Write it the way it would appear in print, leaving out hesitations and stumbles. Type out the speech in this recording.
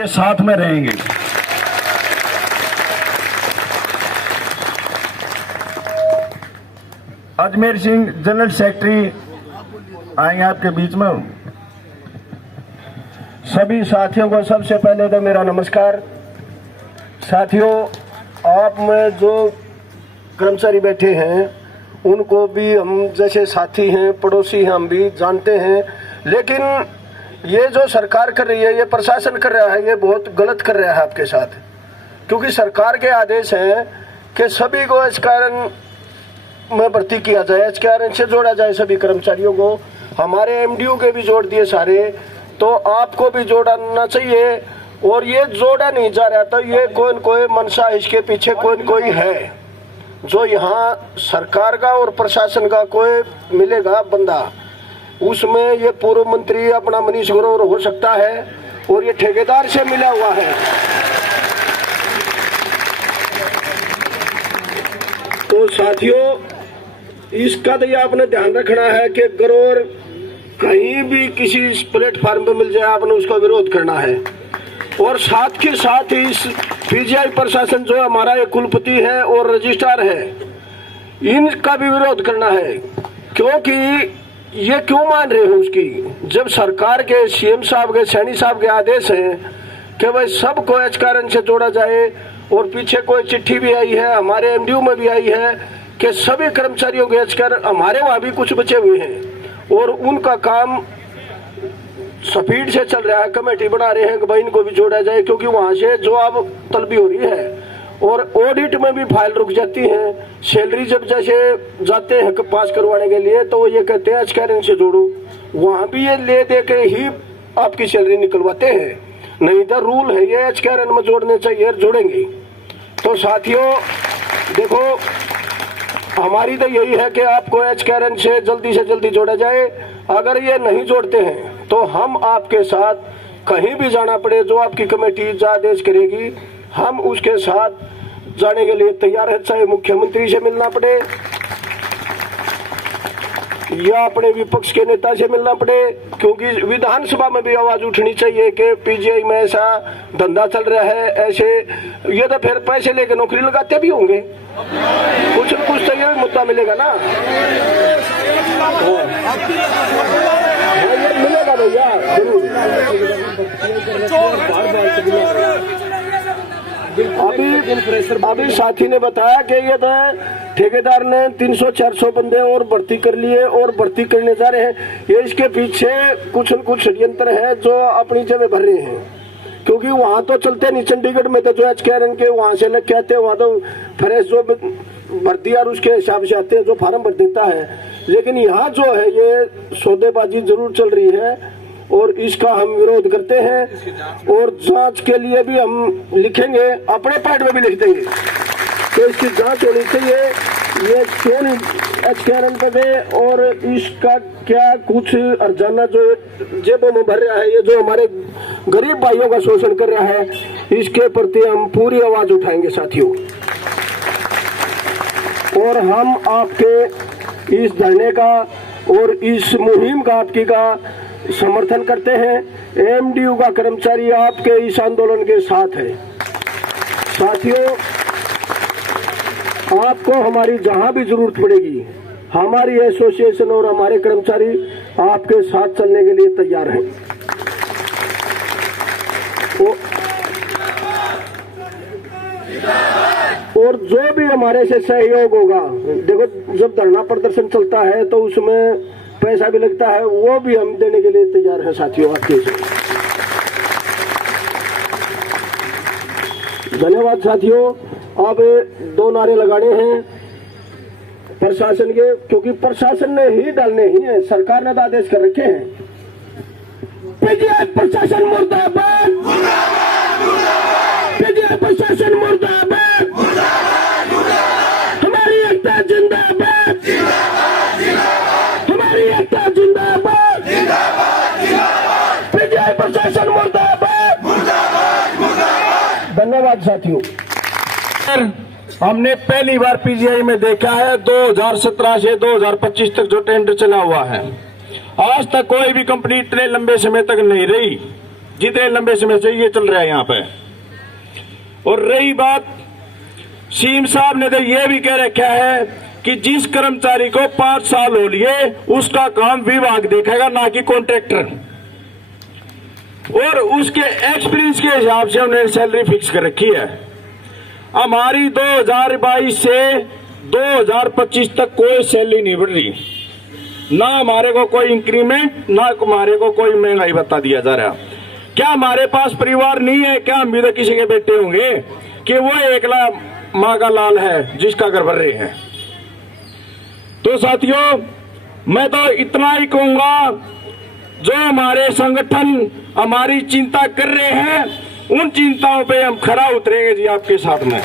के साथ में रहेंगे। अजमेर सिंह जनरल सेक्रेटरी आएंगे आपके बीच में। सभी साथियों को सबसे पहले तो मेरा नमस्कार। साथियों, आप में जो कर्मचारी बैठे हैं उनको भी हम जैसे साथी हैं, पड़ोसी हैं, हम भी जानते हैं, लेकिन ये जो सरकार कर रही है, ये प्रशासन कर रहा है, ये बहुत गलत कर रहा है आपके साथ। क्योंकि सरकार के आदेश हैं कि सभी को एचकेआरएन में भर्ती किया जाए, एचकेआरएन से जोड़ा जाए सभी कर्मचारियों को। हमारे एमडीयू के भी जोड़ दिए सारे, तो आपको भी जोड़ना चाहिए। और ये जोड़ा नहीं जा रहा, तो ये कोई न कोई मनसा, इसके पीछे कोई न कोई है जो यहाँ सरकार का और प्रशासन का कोई मिलेगा बंदा, उसमें ये पूर्व मंत्री अपना मनीष ग्रोवर हो सकता है और ये ठेकेदार से मिला हुआ है। तो साथियों, इसका तो ये आपने ध्यान रखना है कि ग्रोवर कहीं भी किसी प्लेटफार्म पे मिल जाए, आपने उसका विरोध करना है। और साथ के साथ इस पीजीआई प्रशासन जो हमारा ये कुलपति है और रजिस्ट्रार है, इनका भी विरोध करना है। क्योंकि ये क्यों मान रहे हो उसकी, जब सरकार के सीएम साहब के, सैनी साहब के आदेश हैं कि भाई सबको एचकेआरएन से जोड़ा जाए। और पीछे कोई चिट्ठी भी आई है, हमारे एमडीयू में भी आई है कि सभी कर्मचारियों के एचकेआरएन, हमारे वहां भी कुछ बचे हुए हैं और उनका काम स्पीड से चल रहा है। कमेटी बना रहे हैं कि भाई इनको भी जोड़ा जाए, क्योंकि वहां से जो अब तलबी हो रही है और ऑडिट में भी फाइल रुक जाती है। सैलरी जब जैसे जाते हैं पास करवाने के लिए, तो वो ये कहते हैं एचकेआरएन से जोड़ो, वहां भी ये ले दे के ही आपकी सैलरी निकलवाते हैं। नहीं तो रूल है ये एचकेआरएन में जोड़ने चाहिए, जोड़ेंगे। तो साथियों देखो, हमारी तो यही है कि आपको एचकेआरएन से जल्दी जोड़ा जाए। अगर ये नहीं जोड़ते हैं तो हम आपके साथ कहीं भी जाना पड़े, जो आपकी कमेटी जो आदेश करेगी, हम उसके साथ जाने के लिए तैयार है। चाहे मुख्यमंत्री से मिलना पड़े या अपने विपक्ष के नेता से मिलना पड़े, क्योंकि विधानसभा में भी आवाज उठनी चाहिए कि पीजीआई में ऐसा धंधा चल रहा है। ऐसे ये तो फिर पैसे लेकर नौकरी लगाते भी होंगे, कुछ न कुछ तो ये मुद्दा मिलेगा ना। मिलेगा भैया, अभी साथी ने बताया कि ये तो ठेकेदार ने 300-400 बंदे और भर्ती कर लिए और भर्ती करने जा रहे हैं। ये इसके पीछे कुछ न कुछ षड्यंत्र है जो अपनी जगह भर रहे हैं। क्योंकि वहां तो चलते नहीं, चंडीगढ़ में तो जो एचकेआरएन के वहां से लग के आते हैं, वहां तो फ्रेश जो भर्ती और उसके हिसाब से आते हैं, जो फार्म भर देता है। लेकिन यहाँ जो है ये सौदेबाजी जरूर चल रही है और इसका हम विरोध करते हैं। और जांच के लिए भी हम लिखेंगे, अपने पार्ट में भी लिख देंगे तो इसकी जांच होनी चाहिए। ये क्यों नहीं एचकेआरएन पे दे और इसका क्या कुछ अर्जाना जो जेबों में भर रहा है, ये जो हमारे गरीब भाइयों का शोषण कर रहा है, इसके प्रति हम पूरी आवाज उठाएंगे साथियों। और हम आपके इस धरने का और इस मुहिम का आपकी का समर्थन करते हैं। एमडीयू का कर्मचारी आपके इस आंदोलन के साथ है। साथियों, आपको हमारी जहां भी जरूरत पड़ेगी, हमारी एसोसिएशन और हमारे कर्मचारी आपके साथ चलने के लिए तैयार हैं। और जो भी हमारे से सहयोग होगा, देखो जब धरना प्रदर्शन चलता है तो उसमें पैसा भी लगता है, वो भी हम देने के लिए तैयार हैं साथियों आपके से। धन्यवाद साथियों। अब 2 नारे लगाने हैं प्रशासन के, क्योंकि प्रशासन ने ही डालने ही है, सरकार ने तो आदेश कर रखे हैं। पीजीआई प्रशासन मुर्दाबाद, पीजीआई प्रशासन मुर्दाबाद, हमारी एकता जिंदाबाद, हमारी एकता जिंदाबाद, पीजीआई प्रशासन मुर्दाबाद। धन्यवाद साथियों। हमने पहली बार पीजीआई में देखा है 2017 से 2025 तक जो टेंडर चला हुआ है, आज तक कोई भी कंपनी इतने लंबे समय तक नहीं रही। जितने लंबे समय से ये चल रहा है यहाँ पे। और रही बात, सीएम साहब ने तो ये भी कह रखा है कि जिस कर्मचारी को 5 साल हो लिए उसका काम विभाग देखेगा, ना कि कॉन्ट्रैक्टर। और उसके एक्सपीरियंस के हिसाब से उन्होंने सैलरी फिक्स कर रखी है। हमारी 2022 से 2025 तक कोई सैलरी नहीं बढ़ रही, ना हमारे को कोई इंक्रीमेंट, ना हमारे को कोई महंगाई भत्ता दिया जा रहा। क्या हमारे पास परिवार नहीं है? क्या हम भी तो किसी के बेटे होंगे कि वो एकला माँ का लाल है जिसका घर भर रहे हैं? तो साथियों, मैं तो इतना ही कहूंगा, जो हमारे संगठन हमारी चिंता कर रहे हैं उन चिंताओं पे हम खरा उतरेंगे जी आपके साथ में।